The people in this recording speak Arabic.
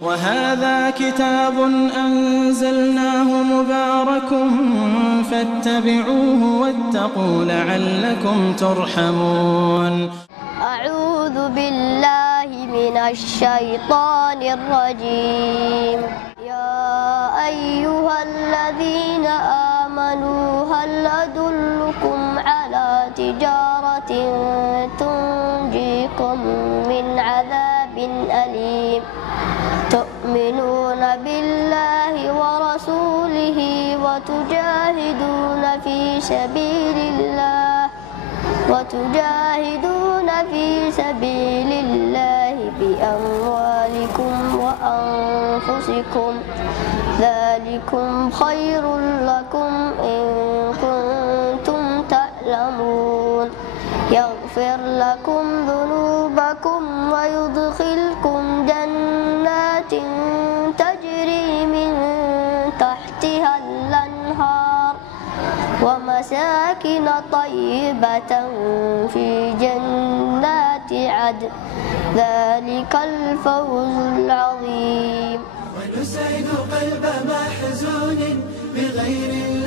وهذا كتاب أنزلناه مبارك فاتبعوه واتقوا لعلكم ترحمون. أعوذ بالله من الشيطان الرجيم. يا أيها الذين آمنوا هل أدلكم على تجارة تنجيكم من عذاب أليم تؤمنون بالله ورسوله وتجاهدون في سبيل الله بأموالكم وأنفسكم ذلكم خير لكم إن كنتم تعلمون. يغفر لكم ذنوبكم ويدخلكم جنات تجري من تحتها الأنهار ومساكن طيبة في جنات عدن ذلك الفوز العظيم. ونسعد قلب محزون بغير الله